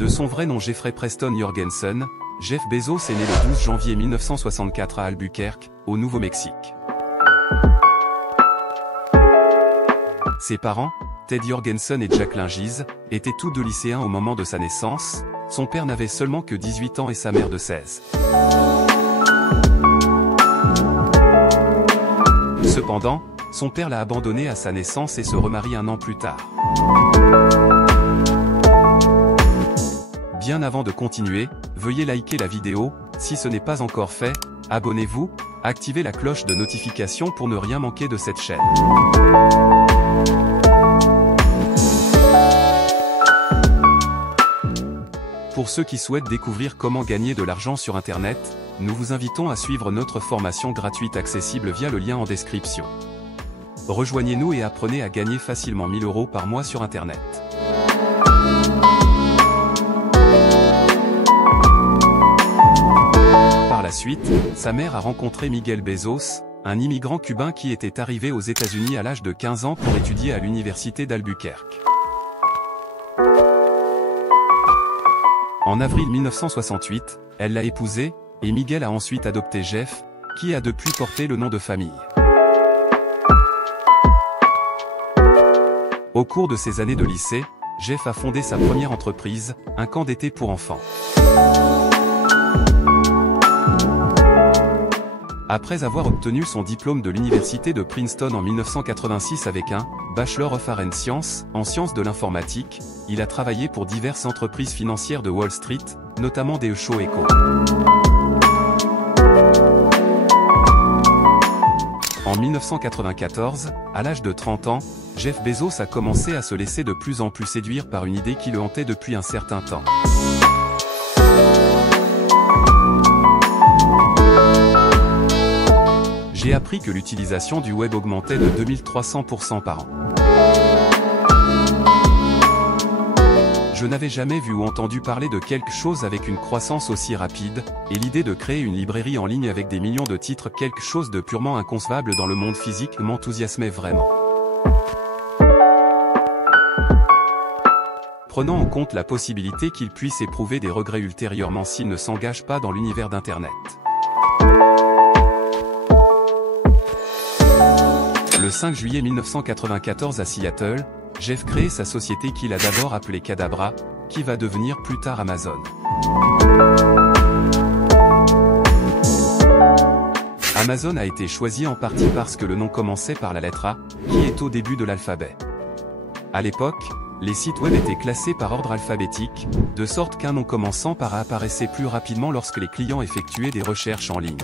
De son vrai nom Jeffrey Preston Jorgensen, Jeff Bezos est né le 12 janvier 1964 à Albuquerque, au Nouveau-Mexique. Ses parents, Ted Jorgensen et Jacqueline Gies, étaient tous deux lycéens au moment de sa naissance. Son père n'avait seulement que 18 ans et sa mère de 16. Cependant, son père l'a abandonné à sa naissance et se remarie un an plus tard. Bien avant de continuer, veuillez liker la vidéo, si ce n'est pas encore fait, abonnez-vous, activez la cloche de notification pour ne rien manquer de cette chaîne. Pour ceux qui souhaitent découvrir comment gagner de l'argent sur Internet, nous vous invitons à suivre notre formation gratuite accessible via le lien en description. Rejoignez-nous et apprenez à gagner facilement 1000 € par mois sur Internet. Par la suite, sa mère a rencontré Miguel Bezos, un immigrant cubain qui était arrivé aux États-Unis à l'âge de 15 ans pour étudier à l'université d'Albuquerque. En avril 1968, elle l'a épousé, et Miguel a ensuite adopté Jeff, qui a depuis porté le nom de famille. Au cours de ses années de lycée, Jeff a fondé sa première entreprise, un camp d'été pour enfants. Après avoir obtenu son diplôme de l'université de Princeton en 1986 avec un Bachelor of Arts and Sciences en sciences de l'informatique, il a travaillé pour diverses entreprises financières de Wall Street, notamment des Show Eco. En 1994, à l'âge de 30 ans, Jeff Bezos a commencé à se laisser de plus en plus séduire par une idée qui le hantait depuis un certain temps. J'ai appris que l'utilisation du web augmentait de 2300% par an. Je n'avais jamais vu ou entendu parler de quelque chose avec une croissance aussi rapide, et l'idée de créer une librairie en ligne avec des millions de titres, quelque chose de purement inconcevable dans le monde physique, m'enthousiasmait vraiment. Prenant en compte la possibilité qu'il puisse éprouver des regrets ultérieurement s'il ne s'engage pas dans l'univers d'Internet. Le 5 juillet 1994 à Seattle, Jeff crée sa société qu'il a d'abord appelée Cadabra, qui va devenir plus tard Amazon. Amazon a été choisi en partie parce que le nom commençait par la lettre A, qui est au début de l'alphabet. À l'époque, les sites web étaient classés par ordre alphabétique, de sorte qu'un nom commençant par A apparaissait plus rapidement lorsque les clients effectuaient des recherches en ligne.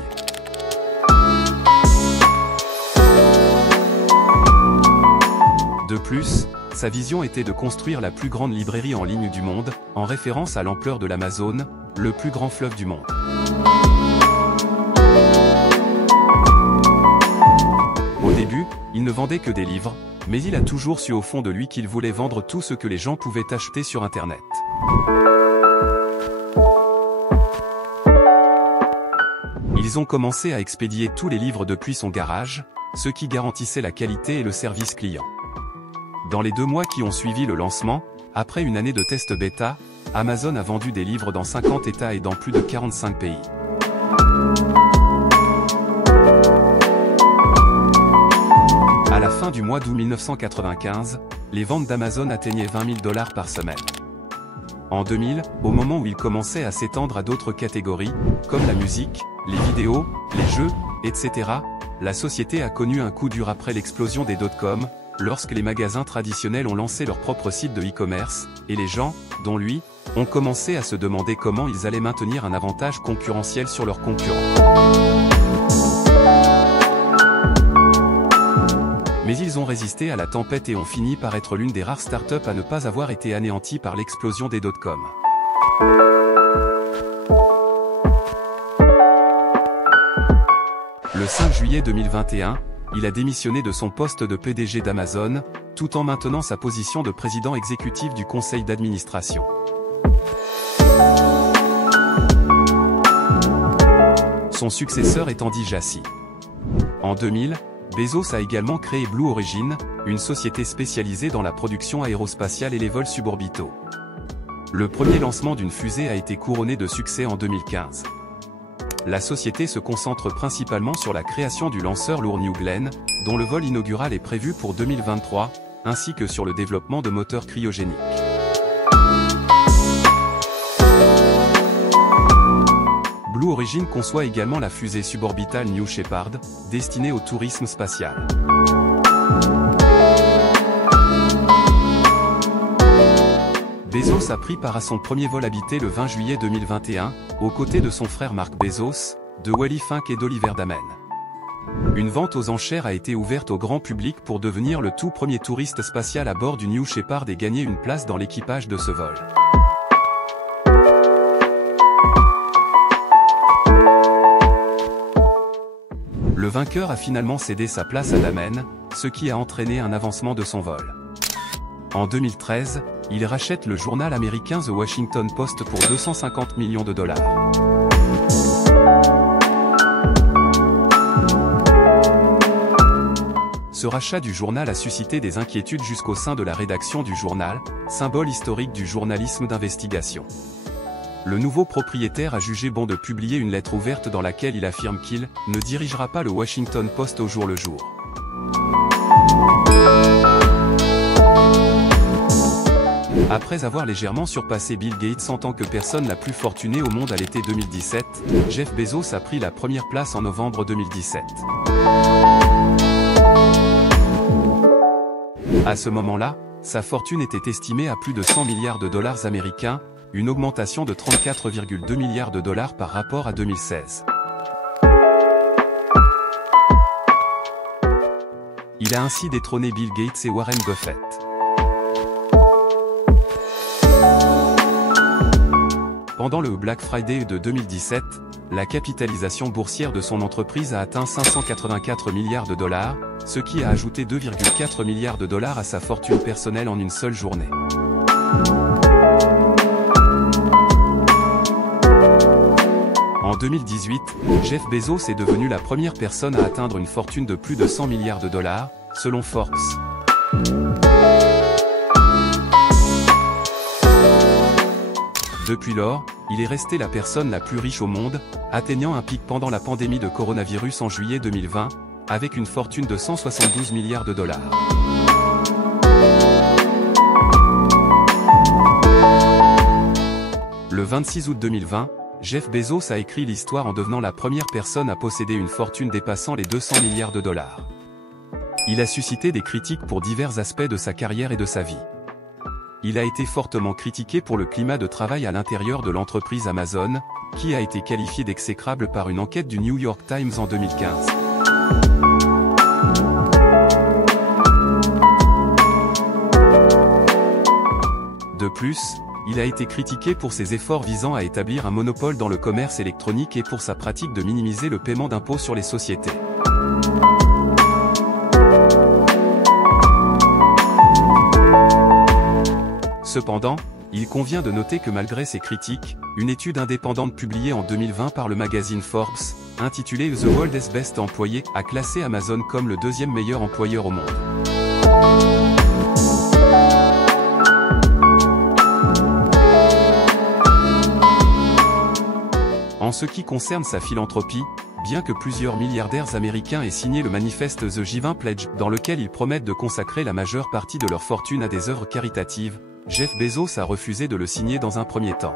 De plus, sa vision était de construire la plus grande librairie en ligne du monde, en référence à l'ampleur de l'Amazone, le plus grand fleuve du monde. Au début, il ne vendait que des livres, mais il a toujours su au fond de lui qu'il voulait vendre tout ce que les gens pouvaient acheter sur Internet. Ils ont commencé à expédier tous les livres depuis son garage, ce qui garantissait la qualité et le service client. Dans les 2 mois qui ont suivi le lancement, après une année de test bêta, Amazon a vendu des livres dans 50 États et dans plus de 45 pays. À la fin du mois d'août 1995, les ventes d'Amazon atteignaient 20 000 $ par semaine. En 2000, au moment où il commençait à s'étendre à d'autres catégories, comme la musique, les vidéos, les jeux, etc., la société a connu un coup dur après l'explosion des dot-com, lorsque les magasins traditionnels ont lancé leur propre site de e-commerce, et les gens, dont lui, ont commencé à se demander comment ils allaient maintenir un avantage concurrentiel sur leurs concurrents. Mais ils ont résisté à la tempête et ont fini par être l'une des rares startups à ne pas avoir été anéanties par l'explosion des dot-com. Le 5 juillet 2021, il a démissionné de son poste de PDG d'Amazon, tout en maintenant sa position de président exécutif du conseil d'administration. Son successeur est Andy Jassy. En 2000, Bezos a également créé Blue Origin, une société spécialisée dans la production aérospatiale et les vols suborbitaux. Le premier lancement d'une fusée a été couronné de succès en 2015. La société se concentre principalement sur la création du lanceur lourd New Glenn, dont le vol inaugural est prévu pour 2023, ainsi que sur le développement de moteurs cryogéniques. Blue Origin conçoit également la fusée suborbitale New Shepard, destinée au tourisme spatial. Bezos a pris part à son premier vol habité le 20 juillet 2021, aux côtés de son frère Mark Bezos, de Wally Fink et d'Oliver Damen. Une vente aux enchères a été ouverte au grand public pour devenir le tout premier touriste spatial à bord du New Shepard et gagner une place dans l'équipage de ce vol. Le vainqueur a finalement cédé sa place à Damen, ce qui a entraîné un avancement de son vol. En 2013, il rachète le journal américain The Washington Post pour 250 millions de dollars. Ce rachat du journal a suscité des inquiétudes jusqu'au sein de la rédaction du journal, symbole historique du journalisme d'investigation. Le nouveau propriétaire a jugé bon de publier une lettre ouverte dans laquelle il affirme qu'il ne dirigera pas le Washington Post au jour le jour. Après avoir légèrement surpassé Bill Gates en tant que personne la plus fortunée au monde à l'été 2017, Jeff Bezos a pris la première place en novembre 2017. À ce moment-là, sa fortune était estimée à plus de 100 milliards de dollars américains, une augmentation de 34,2 milliards de dollars par rapport à 2016. Il a ainsi détrôné Bill Gates et Warren Buffett. Pendant le Black Friday de 2017, la capitalisation boursière de son entreprise a atteint 584 milliards de dollars, ce qui a ajouté 2,4 milliards de dollars à sa fortune personnelle en une seule journée. En 2018, Jeff Bezos est devenu la première personne à atteindre une fortune de plus de 100 milliards de dollars, selon Forbes. Depuis lors, il est resté la personne la plus riche au monde, atteignant un pic pendant la pandémie de coronavirus en juillet 2020, avec une fortune de 172 milliards de dollars. Le 26 août 2020, Jeff Bezos a écrit l'histoire en devenant la première personne à posséder une fortune dépassant les 200 milliards de dollars. Il a suscité des critiques pour divers aspects de sa carrière et de sa vie. Il a été fortement critiqué pour le climat de travail à l'intérieur de l'entreprise Amazon, qui a été qualifié d'exécrable par une enquête du New York Times en 2015. De plus, il a été critiqué pour ses efforts visant à établir un monopole dans le commerce électronique et pour sa pratique de minimiser le paiement d'impôts sur les sociétés. Cependant, il convient de noter que malgré ces critiques, une étude indépendante publiée en 2020 par le magazine Forbes, intitulée The World's Best Employee, a classé Amazon comme le deuxième meilleur employeur au monde. En ce qui concerne sa philanthropie, bien que plusieurs milliardaires américains aient signé le manifeste The G20 Pledge, dans lequel ils promettent de consacrer la majeure partie de leur fortune à des œuvres caritatives, Jeff Bezos a refusé de le signer dans un premier temps.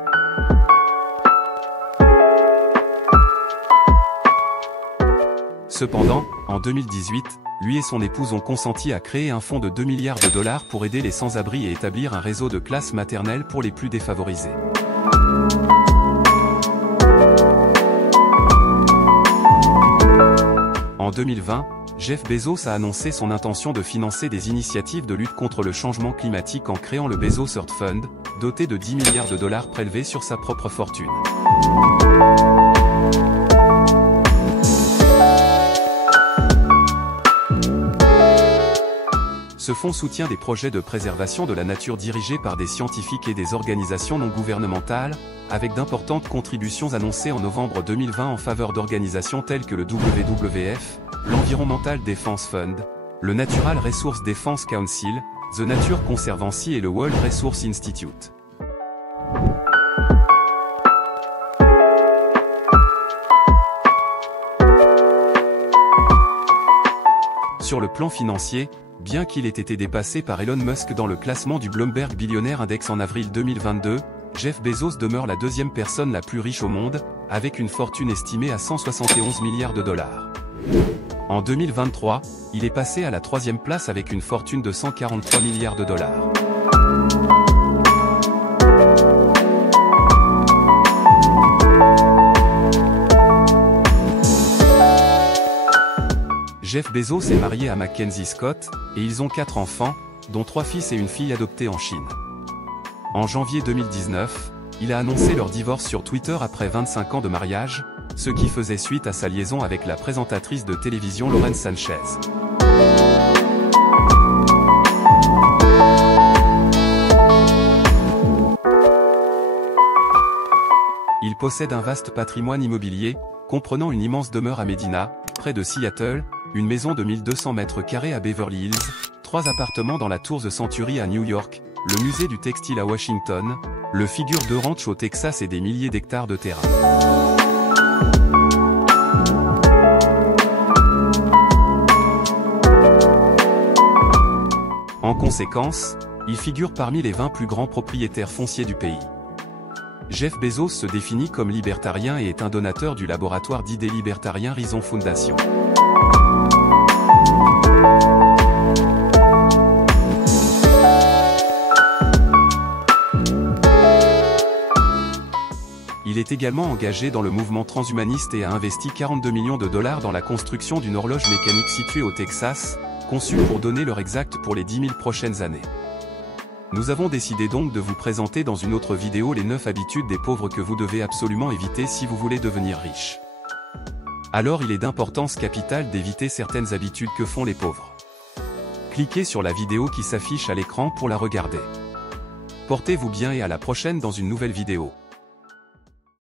Cependant, en 2018, lui et son épouse ont consenti à créer un fonds de 2 milliards de dollars pour aider les sans-abri et établir un réseau de classes maternelles pour les plus défavorisés. En 2020, Jeff Bezos a annoncé son intention de financer des initiatives de lutte contre le changement climatique en créant le Bezos Earth Fund, doté de 10 milliards de dollars prélevés sur sa propre fortune. Ce fonds soutient des projets de préservation de la nature dirigés par des scientifiques et des organisations non gouvernementales, avec d'importantes contributions annoncées en novembre 2020 en faveur d'organisations telles que le WWF, l'Environmental Defense Fund, le Natural Resource Defense Council, The Nature Conservancy et le World Resource Institute. Sur le plan financier, bien qu'il ait été dépassé par Elon Musk dans le classement du Bloomberg Billionaire Index en avril 2022, Jeff Bezos demeure la deuxième personne la plus riche au monde, avec une fortune estimée à 171 milliards de dollars. En 2023, il est passé à la troisième place avec une fortune de 143 milliards de dollars. Jeff Bezos est marié à Mackenzie Scott, et ils ont 4 enfants, dont 3 fils et une fille adoptés en Chine. En janvier 2019, il a annoncé leur divorce sur Twitter après 25 ans de mariage, ce qui faisait suite à sa liaison avec la présentatrice de télévision Lauren Sanchez. Il possède un vaste patrimoine immobilier, comprenant une immense demeure à Medina, près de Seattle, une maison de 1200 mètres carrés à Beverly Hills, 3 appartements dans la Tour de Century à New York, le musée du textile à Washington, le Figure 2 Ranch au Texas et des milliers d'hectares de terrain. En conséquence, il figure parmi les 20 plus grands propriétaires fonciers du pays. Jeff Bezos se définit comme libertarien et est un donateur du laboratoire d'idées libertarien Rizon Foundation. Il est également engagé dans le mouvement transhumaniste et a investi 42 millions de dollars dans la construction d'une horloge mécanique située au Texas, conçue pour donner l'heure exacte pour les 10 000 prochaines années. Nous avons décidé donc de vous présenter dans une autre vidéo les 9 habitudes des pauvres que vous devez absolument éviter si vous voulez devenir riche. Alors il est d'importance capitale d'éviter certaines habitudes que font les pauvres. Cliquez sur la vidéo qui s'affiche à l'écran pour la regarder. Portez-vous bien et à la prochaine dans une nouvelle vidéo.